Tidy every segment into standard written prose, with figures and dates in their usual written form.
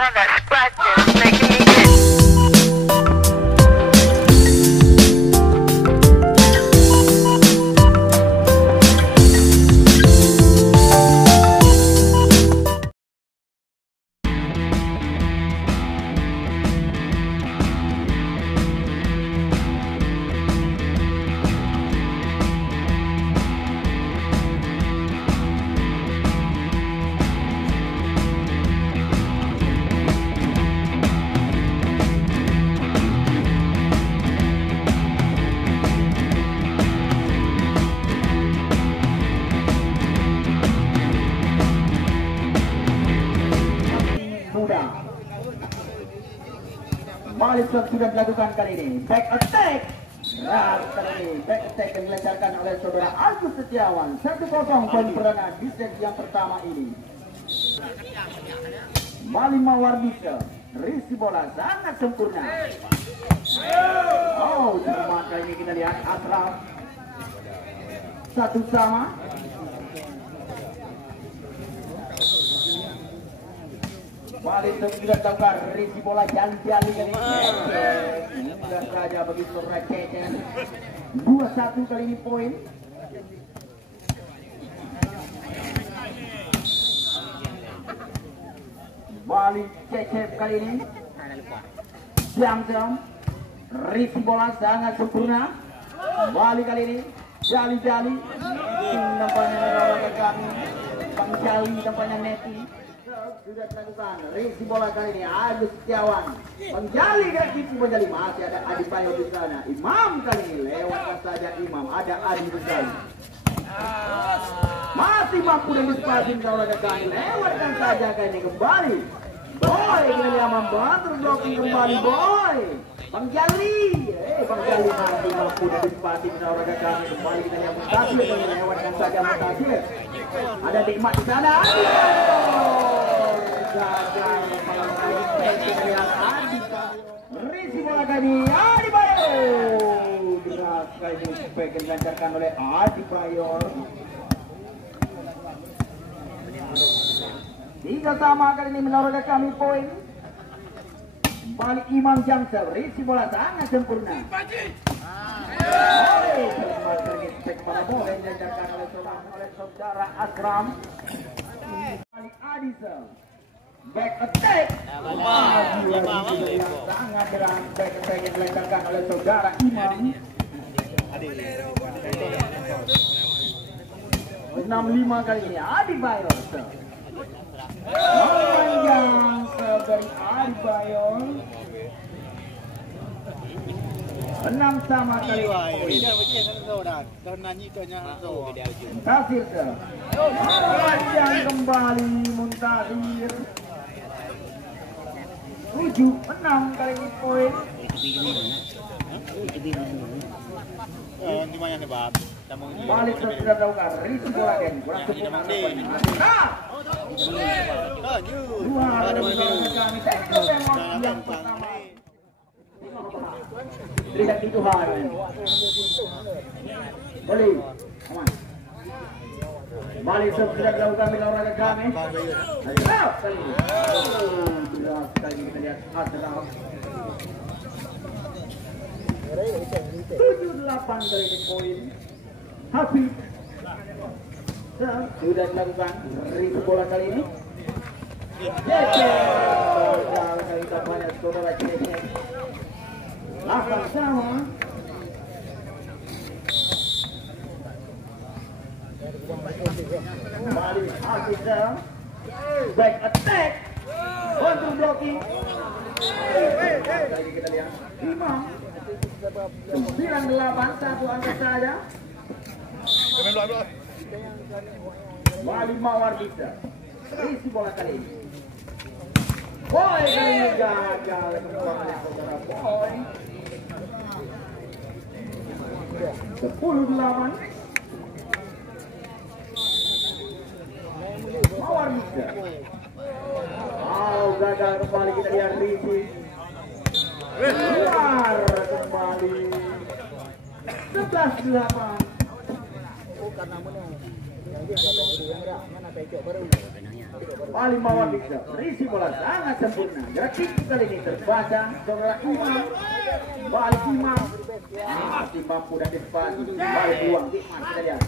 I got scratches making me itch. Balik sudah dilakukan kali ini. Back attack. Nah, kali ini back attack yang dilancarkan oleh saudara Agus Setiawan. 1-0 poin perdana di set yang pertama ini. Bali Mawar bisa. Risi bola sangat sempurna. Oh, cuma kali ini kita lihat Asraf. 1-1. Balik sudah dilakukan, risi bola jali-jali kali ini. Mudah saja bagi saudara Cecep. 2-1 kali ini poin. Balik Cecep kali ini. Jam-jam. Risi bola sangat sempurna. Balik kali ini. Jali-jali. Nampaknya orang kami. Bang Jali nampaknya Neti. Sudah dilakukan, risi bola kali ini Agus Setiawan menjali kaki menjali, masih ada Adi Payo di sana. Imam kali ini lewatkan saja Imam, ada Adi di sana. Masih mampu dan dispasin kalau ada kali, lewatkan saja kali ini kembali. Boy kali ini membantu blocking kembali Boy. Bang Jali, Bang Jali masih mampu dan dispasin kalau ada kali, kembali kita lihat Mutasir, lewatkan saja Mutasir. Ada nikmat di sana. Gagal malam kali ini risi bola kali Adi Prayo. Deras kali ini supaya dilancarkan oleh Adi Prayo. 3-3 kali ini menorehkan kami poin. Balik Imam Jamsel, risi bola sangat sempurna. Bola yang dilancarkan oleh saudara Akram. Balik Adisel. Back attack. Sangat deras back attack yang dilancarkan oleh saudara Imam. 6-5 kali ini Adi Bayor. Memanjang dari Adi Bayor. 6-6 kali ini. Muntasir memanjang kembali Muntasir. 7-6 kali ini poin. Balik sudah dilakukan, risi bola dan kurang sempurna. Yang pertama Trisakti Tuhan. Boleh, aman. Balik sudah dilakukan bila orang kami. Kali kita lihat Asraf. 7-8 kali ini poin. Habib sudah dilakukan, risi bola kali ini. Kali kita banyak saudara Cecep. 8-sama. Balik Asraf. Back attack. Untuk blocking. Lagi kita lihat Imam. 9-8, satu angka saja. Bali Mawar bisa. Risi bola kali ini. Boy kali ini gagal kembali saudara Boy. 10-8. Mawar bisa. Oh, gagal kembali kita lihat Risi. Keluar kembali. 11-8. Paling bawah bisa berisi bola sangat sempurna. Gratis kali ini terbaca saudara Imam. Balik Imam masih mampu dan depan. Balik buang Imam, kita lihat.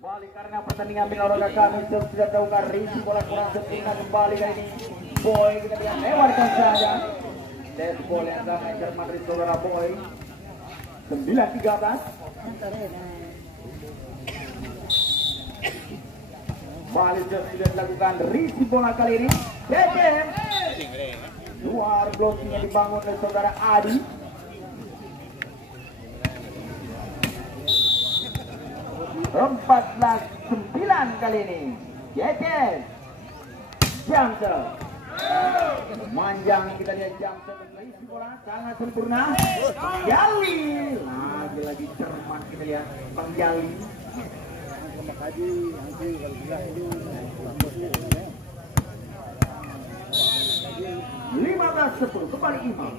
Balik karena pertandingan olahraga kami sudah tahu risi bola kurang sempurna kembali kali ini. Boy kita lihat lewatkan saja. Dead ball yang sangat cermat dari saudara Boy. 9-13. Balik sudah dilakukan risi bola kali ini. Aceh. Luar blockingnya dibangun oleh saudara Adi. 14-9 kali ini. Aceh. Jamser. Manjang kita lihat Jamser berisi bola sangat sempurna. Jali. Lagi cermat kita lihat Bang Jali. 15-10 kembali Imam.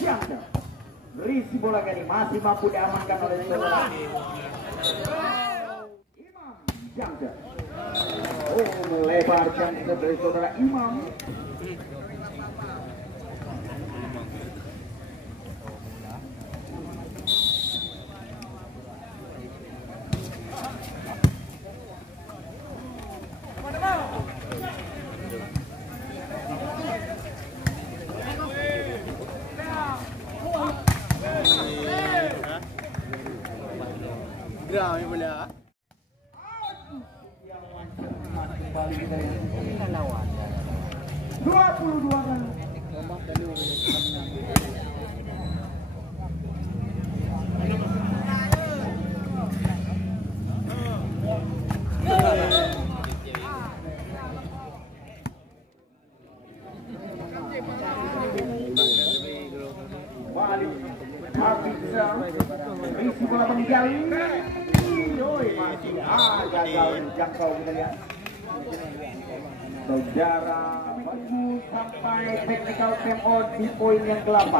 Jamser. Berisi bola kali masih mampu diamankan oleh saudara Imam. Jamser. Melebar Jamser dari saudara Imam. Grau bola. 22 kan. Balik habis isi bola menjauh. Masih gagal jangkau kita lihat. Saudara bagus sampai technical time out di poin yang ke-8.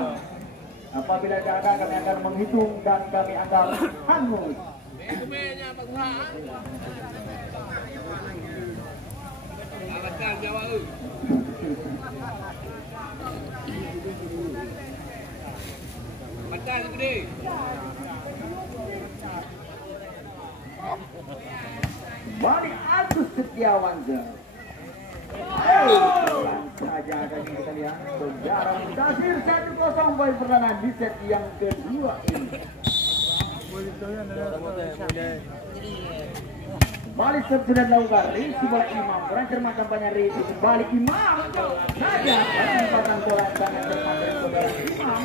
Apabila gagal kami akan menghitung dan kami akan hangus. Balik Agus Setiawan saja akan kita lihat. Saudara Tasir 1-0 poin perlahan di set yang kedua ini. Balik sudah dilakukan risi bola Imam. Kurang cermat tampaknya risi. Balik Imam saja kesempatan bola sangat cermat dari saudara Imam.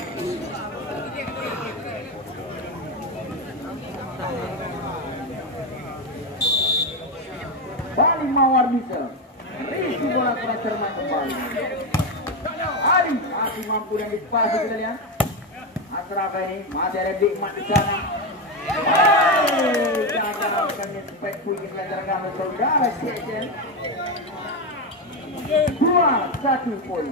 Balik Mawar bisa risi bola kurang cermat kembali. Adi masih mampu dan dipasi kita lihat. Asrafa ini masih ada Dikmat di sana. Jangan kami spekul di pelajaran kami saudara Cecen. 2-1 poin.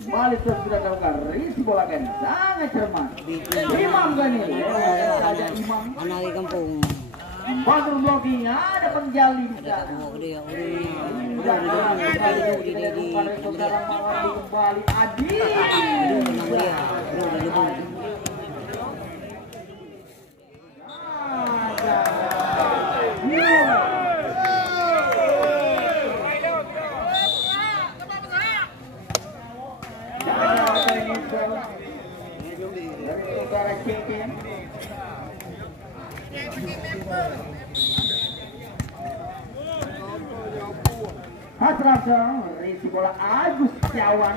Balik sudah dilakukan risi bola kan sangat cermat. Imam kan ini. Ada Imam. Anak di kampung. Batur blocking ada penjali di sana. Kembali Adi. Dari saudara Ceken. Hasrasa risi bola Agus Setiawan.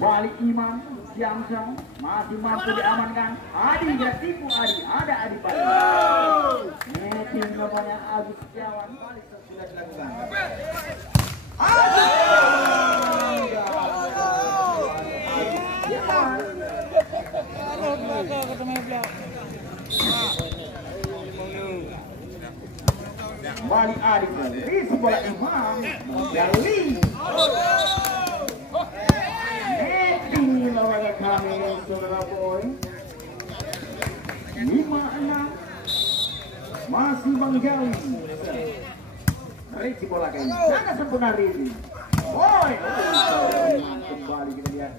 Balik Imam Jamsang masih mampu diamankan. Adi tidak tipu Adi. Ada Adi balik. Netting namanya Agus Setiawan. Balik sudah dilakukan. Kembali Arif, isi bola Imam, Jali. Netting lawan kami, saudara boy. 5-6. Masih Bang Jali. Rizky bola kali sangat sempurna Rizky. Boy, kembali kita lihat.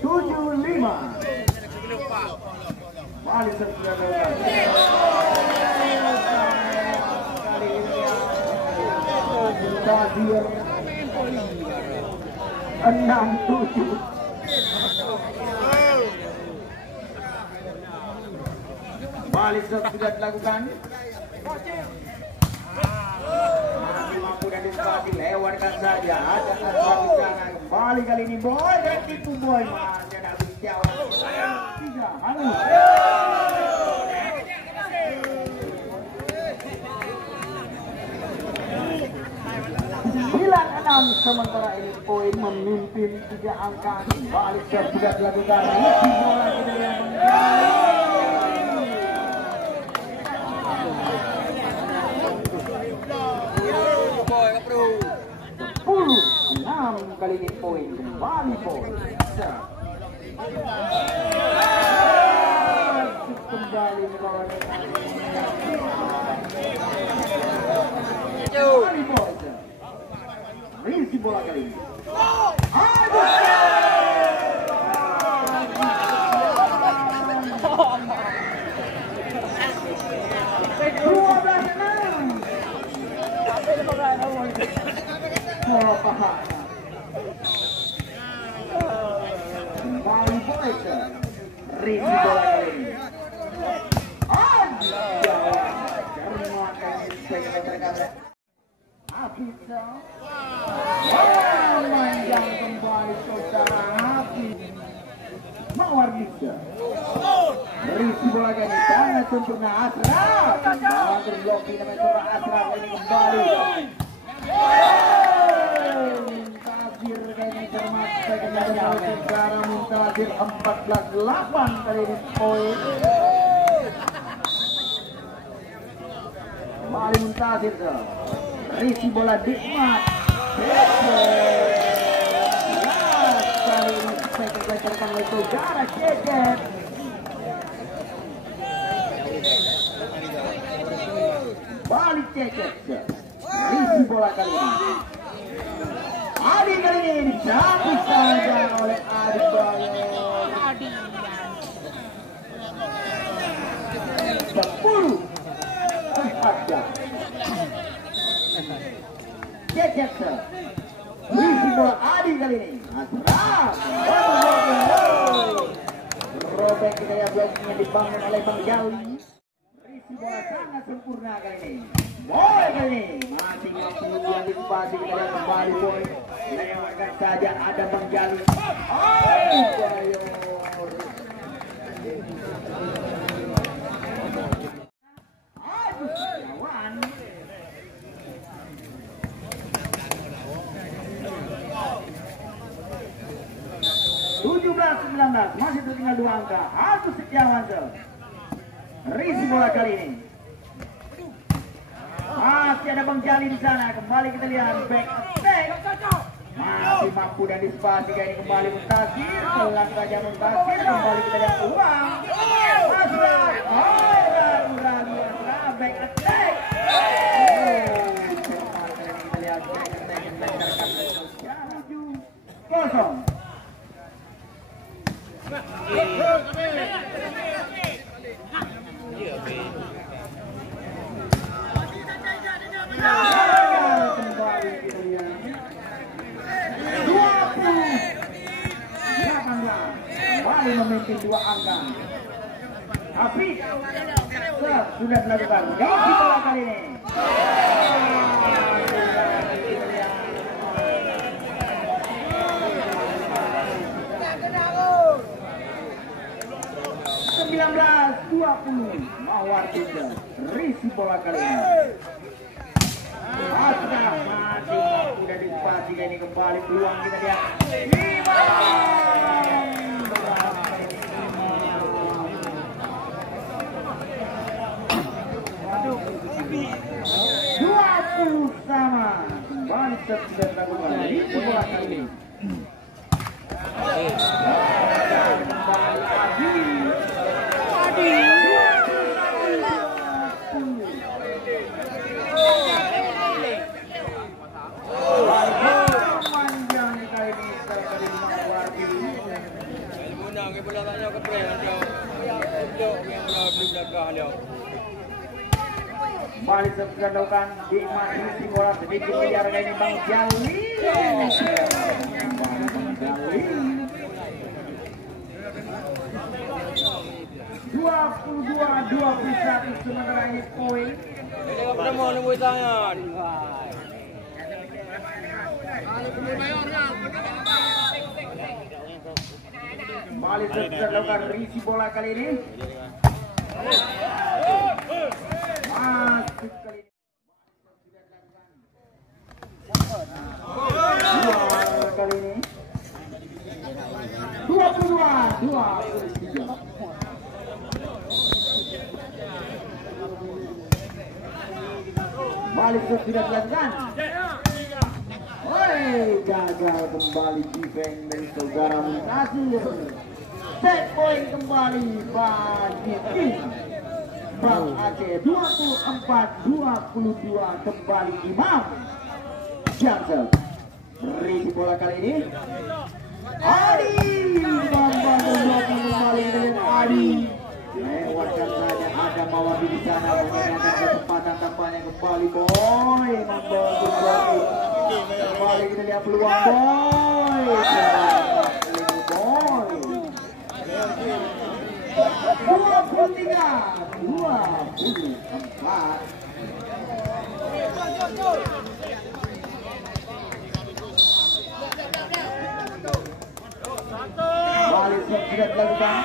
7-5. Balik sesudah kali ini Tazir 6-7. Balik sudah dilakukan. Mampu dan dispati lewatkan saja. Ada asal di sana. Kembali kali ini boy dan tipu boy. Masih ada habis jawab. 3 hangus. 9-6 sementara ini poin memimpin 3 angka. Balik sudah dilakukan. Isi bola kita yang menang. 6 kali ini poin kembali poin. Kembali kembali poin. Rizky bola kali ini. Kembali poin. Rizky bola kali ini. Afisa memanjang kembali saudara Hafiz Mawar Bisa. Rizky bola kali ini sangat sempurna. Asra bawa terbloki namanya saudara Asra kali ini kembali. Muntazir kayaknya cermat sekarang Muntazir 14-8 kali ini poin. Kembali Muntazir Rizky bola nikmat. Kali ini saya digeserkan oleh saudara Cecep. Balik Cecep. Rizky bola kali ini. Adi kali ini dicabut saja oleh Adi Bayor. 10 4. Cecep. Rizky bola Adi kali ini. Asraf. Robek gaya bloknya dibangun oleh Bang Jali. Rizky bola sangat sempurna kali ini. Boy kali ini masih mampu antisipasi kita kembali boy. Lewatkan saja ada Bang Jali. Bayor. Lawan. 17-19 masih tertinggal 2 angka. Agus Setiawan. Rizky bola kali ini. Masih ada Bang Jali di sana. Kembali kita lihat back attack. Masih mampu dan dispasi kali ini kembali Muntazir. Pelan saja Muntazir. Kembali kita lihat uang. Asraf. Ragu-ragu Asraf. Back attack. Kita lihat back attack yang melancarkan 7-0. Kembali kita lihat 20-18 kembali memimpin 2 angka. Hafiz sudah dilakukan. Rizky bola kali ini. 19-20 Mawar Bisa. Rizky bola kali ini. Masih udah dispasi ini kembali peluang kita lihat. Dua puluh sama kembali sudah dilakukan di bola kali ini. Kembali sudah dilakukan di mati bola sedikit liar ini Bang Jali. 22-21 sementara ini poin. Udah mau nunggu tangan. Kembali sudah dilakukan risi bola kali ini. Masuk kali ini. Kali ini 22-23. Balik sudah dilakukan. Woi, gagal kembali defense dari saudara Mukasir. Set point kembali bagi tim Bang Aceh. 24-22 kembali Imam Jamsel. Beri bola kali ini Adi Bambang kembali dengan Adi. Lewatkan saja ada Mawadi di sana menggunakan kecepatan tampaknya kembali boy membawa kembali kita lihat peluang boy 23-24. Balik sudah dilakukan.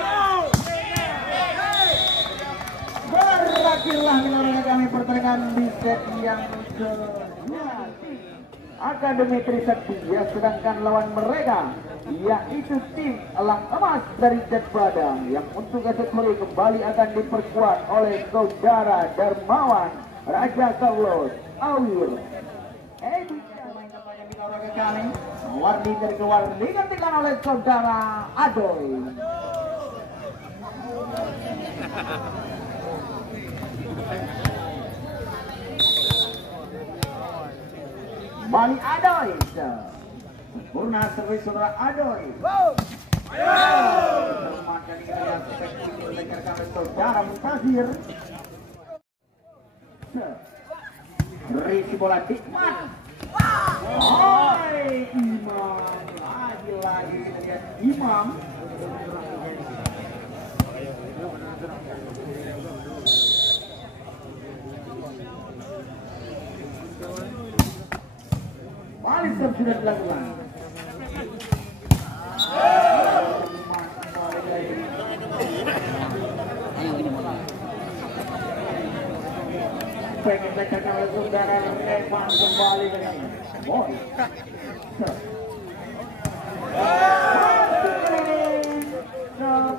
Berakhirlah menurut kami pertandingan di set yang kedua. Akademi Trisakti ya, sedangkan lawan mereka yaitu tim Elang Emas dari Jatbada yang untuk set kembali akan diperkuat oleh saudara Darmawan Raja Carlos Awir. Kami Wardi dari keluar digantikan oleh saudara Adoy. Bali Adoy. Sempurna servis saudara Adoy. Termakan ini yang seperti dilekarkan oleh saudara Mukasir. Risi bola Dikmat. Hai Imam. Lagi kita lihat Imam. Balik sudah dilakukan. Pengen letakkan oleh saudara Evan kembali dengan boy.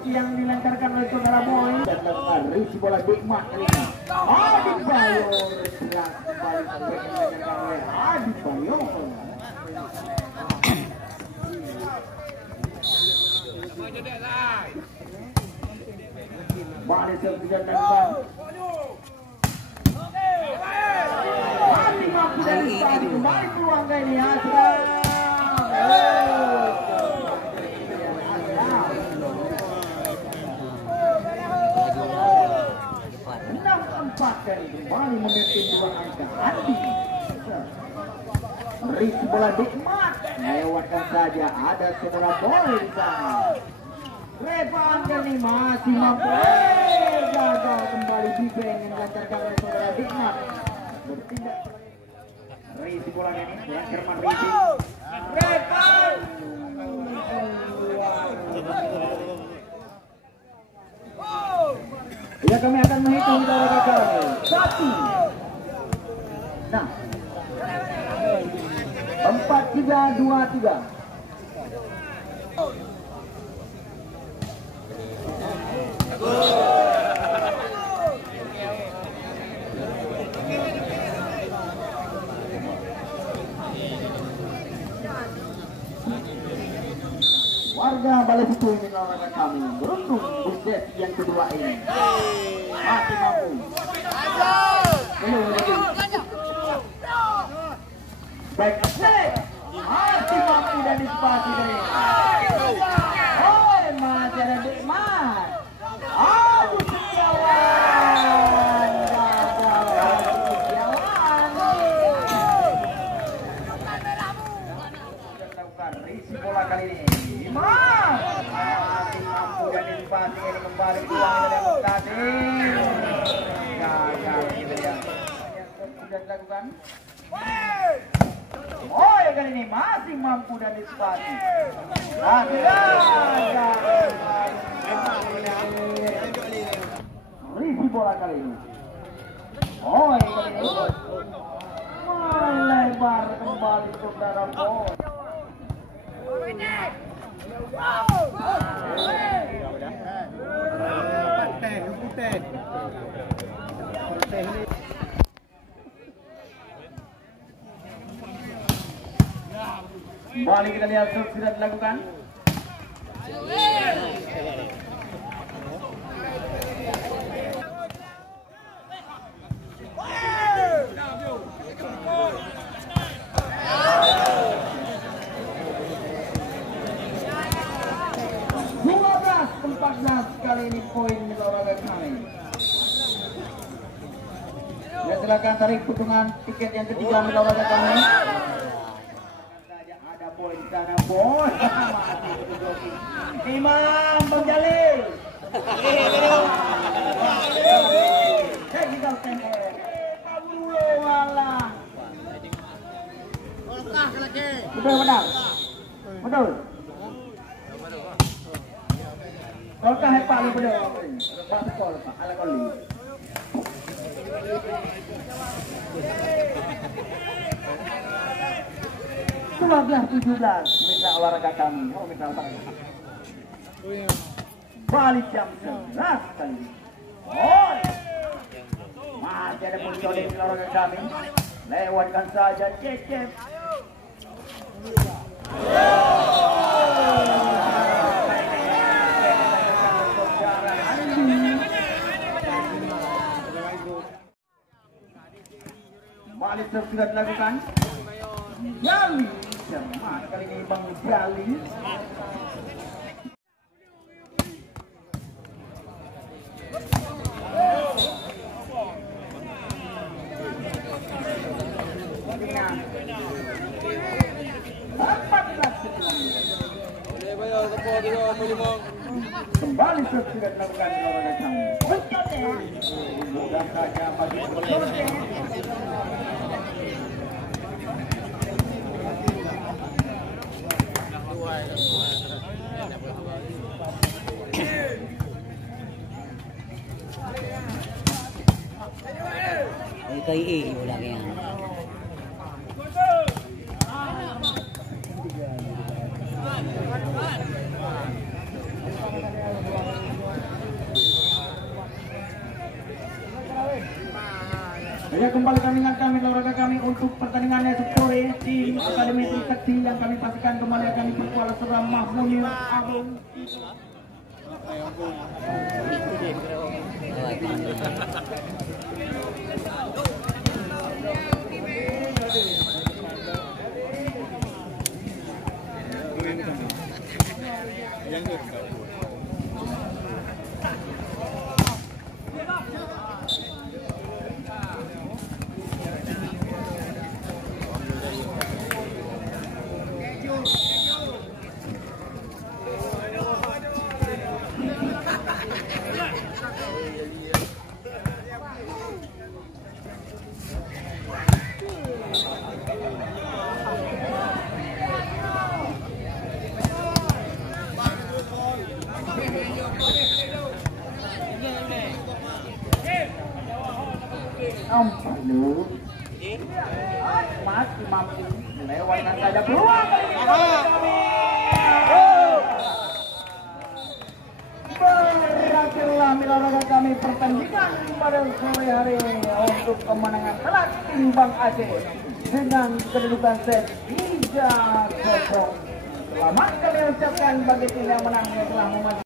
Yang dilancarkan oleh saudara boy dan lakukan risi bola Dikmat kali ini. Adi Bayo kembali dilancarkan oleh Adi Bayo. Balik sudah dilakukan. Kembali peluang kali ini Asra. 6-4 kali kembali memimpin dua angka Andi. Risi bola Dikmat lewatkan saja ada saudara boy di sana. Revan kali masih mampu gagal kembali defense yang dilancarkan oleh saudara Dikmat. Bertindak Risi bola ini yang Herman Risi. Revan. Ya kami akan menghitung saudara kami. 1. Nah, 4-3-2-3. Warga Balai Situ ini lawan kami beruntung buset yang kedua ini masih mampu. Baik, masih mampu dan disepati dari. Oh, masih ada Dikmat. Aduh, Setiawan. Lakukan risi bola kali ini. Masih mampu dan disepati ini kembali pulang dari tadi. Gagal gitu ya. Yang sudah dilakukan. Oh ya kali ini masih mampu dan disepati. Risi bola kali ini. Oh ya kali ini melebar kembali ke dalam gol. Kembali kita lihat sudah dilakukan. Kali ini poin Laga kami. Ya, silakan tarik putungan tiket yang ketiga Laga kami. Ada poin sana poin. Imam Bang Jalil. Kita tengok. Kabulu malah. Betul. Betul. Kalau kan hebat lu bener apa ini? Pak sekolah Pak, ala kali. Mitra olahraga kami. Oh, mitra olahraga. Balik jam 11 kali. Oh, masih ada posisi di olahraga kami. Lewatkan saja cecep. Balik sudah dilakukan. Jali cermat kali ini Bang Jali. Kembali sudah dilakukan oleh kami. Mudah saja bagi KIE ulang yan. Ya, kembali kami ingatkan olahraga kami untuk pertandingannya sore tim Akademi Trisakti yang kami pastikan kembali akan diperkuat seram Mahmunir Agung. Ông phải nữ Masih mampu melewatkan saja peluang. Berhasillah mila raga kami pertandingan pada sore hari untuk kemenangan telak imbang Aceh dengan kedudukan set 3-0. Selamat kami ucapkan bagi tim yang menang yang telah memasuki